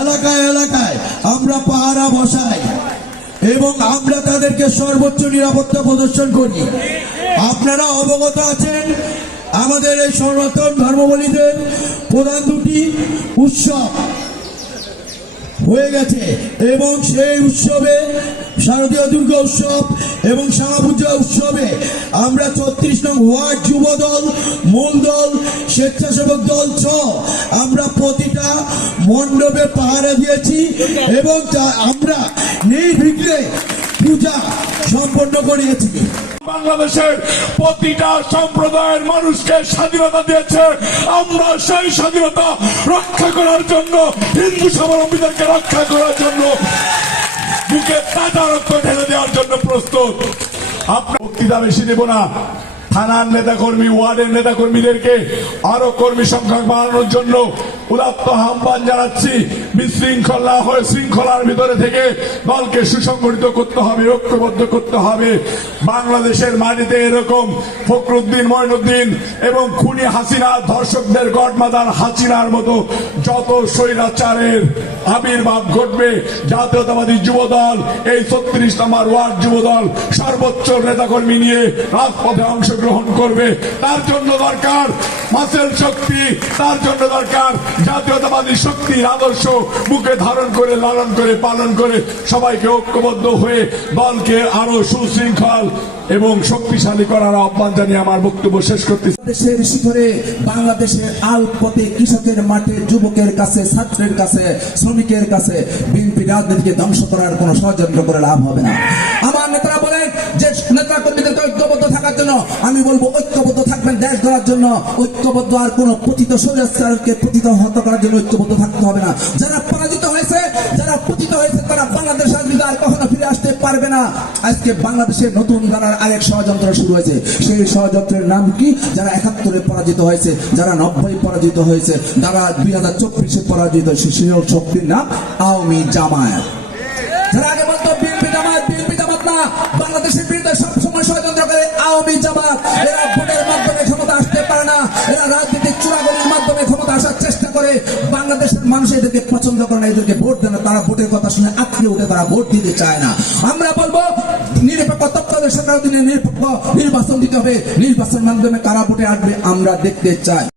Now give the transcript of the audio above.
এলাকায় এলাকায় আমরা পাহারা বসাই এবং আমরা তাদেরকে সর্বোচ্চ নিরাপত্তা প্রদর্শন করি। আপনারা অবগত আছেন, আমাদের এই সনাতন ধর্মাবলীদের প্রধান দুটি উৎসব হয়ে গেছে। এবং সেই উৎসবে, শারদীয় দুর্গা উৎসব এবং শ্যামা পূজা উৎসবে আমরা ছত্রিশ নং ওয়ার্ড যুব দল, মূল দল, স্বেচ্ছাসেবক দল ছ আমরা প্রতিটা মণ্ডপে পাহারা দিয়েছি। এবং আমরা নির্বিঘ্নে পূজা সম্পন্ন করিয়েছি। বাংলাদেশের প্রতিটা সম্প্রদায়ের মানুষকে স্বাধীনতা দিয়েছে। আমরা সেই স্বাধীনতা রক্ষা করার জন্য, হিন্দু স্বাবলম্বীদেরকে রক্ষা করার জন্য বুকে তাজা রক্ত ঢেলে দেওয়ার জন্য প্রস্তুত। আপনার বক্তৃতা বেশি দেব না। থানার নেতাকর্মী, ওয়ার্ডের নেতাকর্মীদেরকে আরও কর্মী সংখ্যা বাড়ানোর জন্য উদাত্ত আহ্বান জানাচ্ছি। বিশৃঙ্খল হয়ে, শৃঙ্খলার ভিতরে থেকে দলকে সুসংগঠিত করতে হবে, ঐক্যবদ্ধ করতে হবে। বাংলাদেশের মাটিতে এরকম ফখরুদ্দিন মঈনুদ্দিন এবং খুনি হাসিনা ধর্ষকদের গডমাদার হাসিনার মতো যত স্বৈরাচারের আবির্ভাব ঘটবে, জাতীয়তাবাদী যুবদল, এই ছত্রিশ নম্বর ওয়ার্ড যুবদল, সর্বোচ্চ নেতাকর্মী নিয়ে রাজপথে অংশগ্রহণ করবে, তার জন্য দরকার মাসেল শক্তি, তার জন্য দরকার জাতীয়তাবাদী শক্তির আদর্শ বুকে ধারণ করে, লালন করে, পালন করে, সবাইকে ঐক্যবদ্ধ হয়ে দলকে আরও সুশৃঙ্খল এবং শক্তিশালী করার আহ্বান জানিয়ে আমার বক্তব্য শেষ করতে দেশের শিখরে বাংলাদেশের আলপথে কৃষকের মাঠে, যুবকের কাছে, ছাত্রের কাছে, শ্রমিকের কাছে বিএনপি রাজনীতিকে ধ্বংস করার কোনো ষড়যন্ত্র করে লাভ হবে না। আমার নেতারা ঐক্যবদ্ধ থাকার জন্য। আমি বলব ঐক্যবদ্ধ থাকবেন দেশ গড়ার জন্য। ঐক্যবদ্ধ আর পতিত পতিত করার জন্য ঐক্যবদ্ধ থাকতে হবে না। যারা পরাজিত হয়েছে, যারা পতিত হয়েছে, তারা বাংলাদেশ রাজনীতি আর কখনো ফিরে আসতে পারবে না। আজকে বাংলাদেশের নতুন ধারার আরেক ষড়যন্ত্র শুরু হয়েছে। সেই ষড়যন্ত্রের নাম কি? যারা একাত্তরে পরাজিত হয়েছে, যারা নব্বই পরাজিত হয়েছে, যারা দুই হাজার চব্বিশে পরাজিত হয়েছে, সেই শক্তির নাম আওয়ামী জামায়াত। যারা বাংলাদেশের মানুষ এদেরকে পছন্দ করে এদেরকে ভোট তারা ভোটের কথা শুনে ভোট দিতে চায় না। আমরা বলব নিরপেক্ষ নির্বাচন দিতে হবে। নির্বাচন মাধ্যমে কারা ভোটে আসবে আমরা দেখতে চাই।